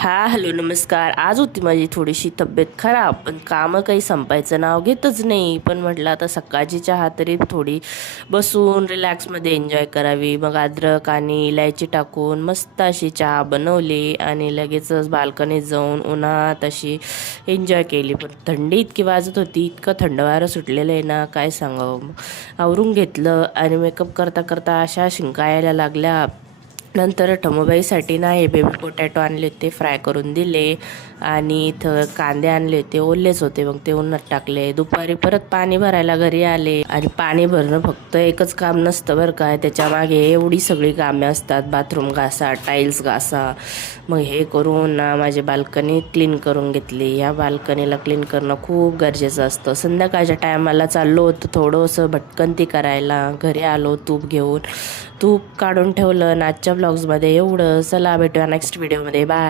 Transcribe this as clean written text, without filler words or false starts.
Hello नमस्कार. आज होती माझी थोडीशी तब्येत खराब, पण कामं काही संपायचं नाव घेतच नाही. पण म्हटलं आता सकाळची चहा तरी थोडी बसून रिलॅक्समध्ये एन्जॉय करावी. मग अद्रक आणि इलायची टाकून मस्त अशी चहा बनवली आणि लगेचच बाल्कनीत जाऊन उन्हात अशी एन्जॉय केली. पण थंडी इतकी वाजत होती, इतकं थंड वारं सुटलेलं आहे ना, काय सांगावं. आवरून घेतलं आणि मेकअप करता करता अशा शिंका यायला लागल्या. नंतर टमोबाईसाठी ना हे बेबी पोटॅटो आणले होते, फ्राय करून दिले. आणि इथं कांदे आणले होते, ओलेच होते, मग ते उन्हात टाकले. दुपारी परत पाणी भरायला घरी आले. आणि पाणी भरणं फक्त एकच काम नसतं बरं काय, त्याच्या मागे एवढी सगळी कामे असतात. बाथरूम घासा, टाईल्स घासा. मग हे करून ना माझी बाल्कनी क्लीन करून घेतली. ह्या बाल्कनीला क्लीन करणं खूप गरजेचं असतं. संध्याकाळच्या टायमाला चाललो होतं थोडंसं भटकंती करायला, घरी आलो तूप घेऊन. तूप काढून ठेवलं. आजच्या ब्लॉग्समध्ये एवढं. चला भेटूया नेक्स्ट व्हिडिओमध्ये. बाय.